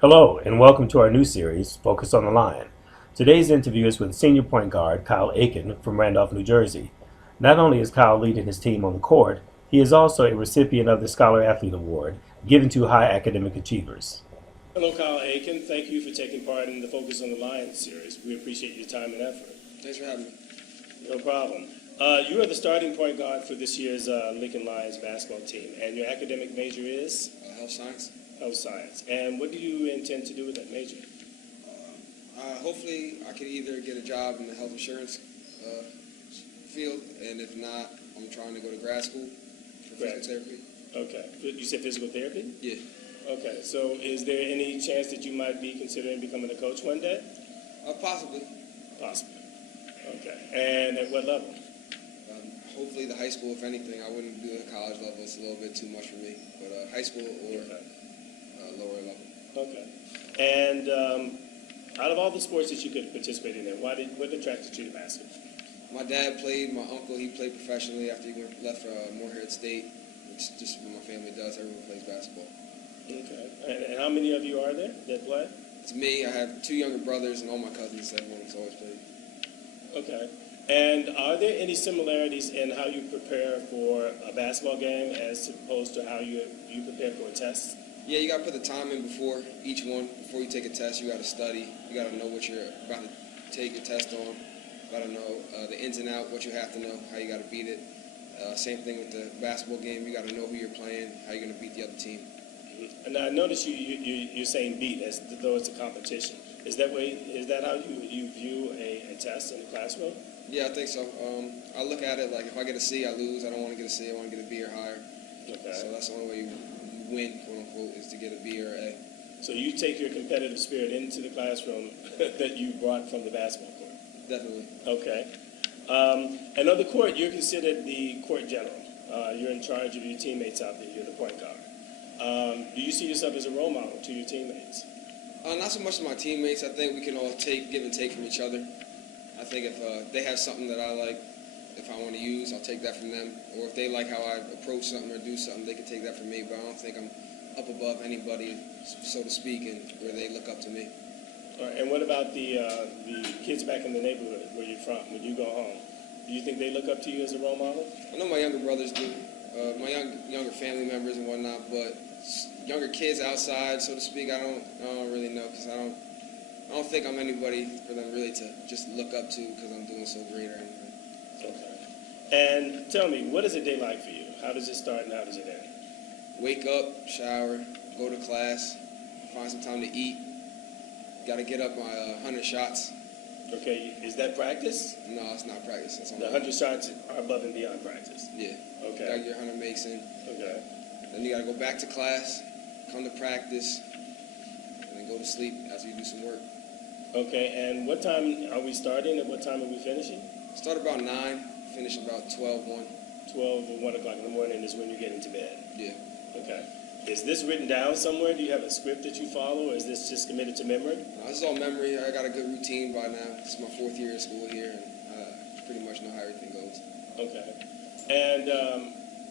Hello, and welcome to our new series, Focus on the Line. Today's interview is with senior point guard Kyle Aiken from Randolph, New Jersey. Not only is Kyle leading his team on the court, he is also a recipient of the Scholar Athlete Award, given to high academic achievers. Hello, Kyle Aiken. Thank you for taking part in the Focus on the Line series. We appreciate your time and effort. Thanks for having me. No problem. You are the starting point guard for this year's Lincoln Lions basketball team, and your academic major is? Health science. Health science. And what do you intend to do with that major? Hopefully, I could either get a job in the health insurance field, and if not, I'm trying to go to grad school for physical therapy. Okay. You said physical therapy? Yeah. Okay. So is there any chance that you might be considering becoming a coach one day? Possibly. Possibly. Okay. And at what level? Hopefully, the high school, if anything. I wouldn't do the college level. It's a little bit too much for me. But high school or lower level. Okay. And out of all the sports that you could participate in, what attracted you to basketball? My dad played. My uncle, he played professionally after he left for Morehead State. It's just what my family does. Everyone plays basketball. Okay. And how many of you are there that play? It's me. I have two younger brothers and all my cousins. Everyone's always played. Okay. And are there any similarities in how you prepare for a basketball game as opposed to how you prepare for a test? Yeah, you got to put the time in before each one. Before you take a test, you got to study. You got to know what you're about to take a test on. You got to know the ins and outs, what you have to know, how you got to beat it. Same thing with the basketball game. You got to know who you're playing, how you're going to beat the other team. And I notice you're saying beat as though it's a competition. Is that how you view a test in the classroom? Yeah, I think so. I look at it like if I get a C, I lose. I don't want to get a C. I want to get a B or higher. Okay. So that's the only way you win, quote unquote, is to get a B or A. So you take your competitive spirit into the classroom that you brought from the basketball court? Definitely. Okay. And on the court, you're considered the court general. You're in charge of your teammates out there. You're the point guard. Do you see yourself as a role model to your teammates? Not so much to my teammates. I think we can all give and take from each other. I think if they have something that I like, if I want to use, I'll take that from them. Or if they like how I approach something or do something, they can take that from me. But I don't think I'm up above anybody, so to speak, and where they look up to me. All right, and what about the kids back in the neighborhood where you're from, when you go home? Do you think they look up to you as a role model? I know my younger brothers do, my younger family members and whatnot, but younger kids outside, so to speak, I don't really know, because I don't think I'm anybody for them really to just look up to because I'm doing so great or anything. Okay. And tell me, what is a day like for you? How does it start and how does it end? Wake up, shower, go to class, find some time to eat. Got to get up my 100 shots. Okay. Is that practice? No, it's not practice. That's the 100 shots are above and beyond practice? Yeah. Okay. Got to get 100 makes in. Okay. Then you got to go back to class, come to practice, and then go to sleep after you do some work. Okay, and what time are we starting and what time are we finishing? Start about 9, finish about 12, 1. 12 or 1 o'clock in the morning is when you're getting to bed? Yeah. Okay. Is this written down somewhere? Do you have a script that you follow, or is this just committed to memory? No, this is all memory. I got a good routine by now. This is my 4th year of school here, and I pretty much know how everything goes. Okay. And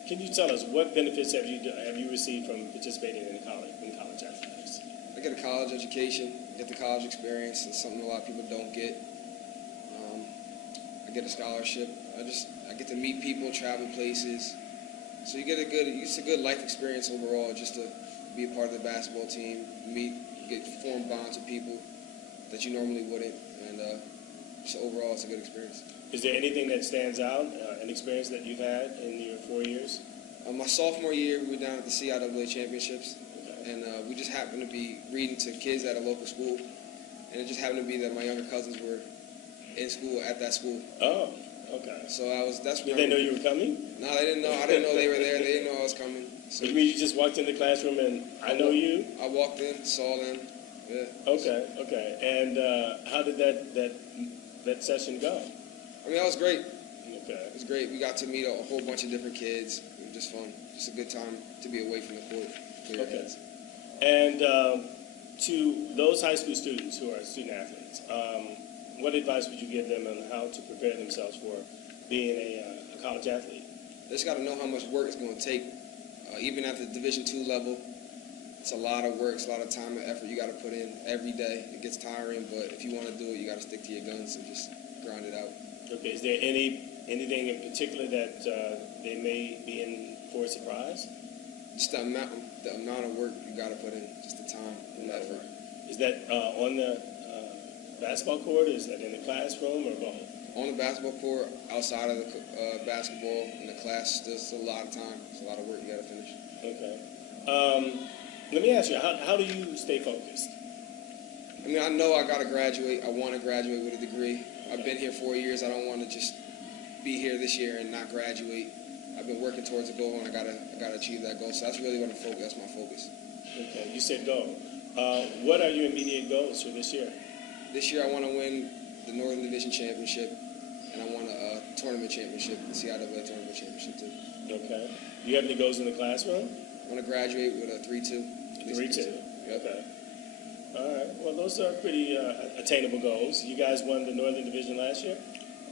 can you tell us what benefits have you received from participating in college athletics? I get a college education, get the college experience. It's something a lot of people don't get. I get a scholarship. I get to meet people, travel places. So you get a good life experience overall, just to be a part of the basketball team, form bonds with people that you normally wouldn't, and so overall it's a good experience. Is there anything that stands out, an experience that you've had in your 4 years? My sophomore year, we were down at the CIAA championships, okay. And we just happened to be reading to kids at a local school, and it just happened to be that my younger cousins were in school at that school. Oh, okay. So Did they know you were coming? No, they didn't know. I didn't know they were there. They didn't know I was coming. So you mean you just walked in the classroom and I know you? I walked in, saw them. Yeah. Okay. And how did that session go? I mean, that was great. Okay. It was great. We got to meet a whole bunch of different kids. It was just fun. Just a good time to be away from the court. Okay. And to those high school students who are student athletes, what advice would you give them on how to prepare themselves for being a college athlete? They just got to know how much work it's going to take, even at the Division II level, It's a lot of work, it's a lot of time and effort you got to put in every day. It gets tiring, but if you want to do it, you got to stick to your guns and just grind it out. Okay, is there anything in particular that they may be in for a surprise? Just the amount of work you got to put in, just the time and effort. Is that on the basketball court, or is that in the classroom, or both? On the basketball court, outside of the basketball, in the class, there's a lot of time. There's a lot of work you got to finish. Okay. Let me ask you, how do you stay focused? I mean, I know I got to graduate. I want to graduate with a degree. I've been here 4 years. I don't want to just be here this year and not graduate. I've been working towards a goal, and I gotta achieve that goal. So that's really what I'm focused. That's my focus. Okay, you said goal. What are your immediate goals for this year? This year, I want to win the Northern Division Championship, and I want a tournament championship, the CIAA tournament championship too. Okay. Do you have any goals in the classroom? I want to graduate with a 3.2. 3.2. Yep. Okay. All right. Well, those are pretty attainable goals. You guys won the Northern Division last year?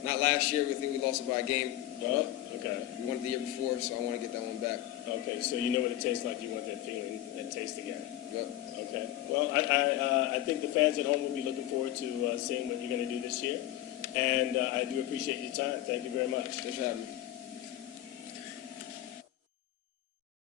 Not last year. I think we lost it by a game. Oh, okay. We won it the year before, so I want to get that one back. Okay. So you know what it tastes like. You want that feeling, that taste again. Yep. Okay. Well, I think the fans at home will be looking forward to seeing what you're going to do this year. And I do appreciate your time. Thank you very much. Thanks for having me.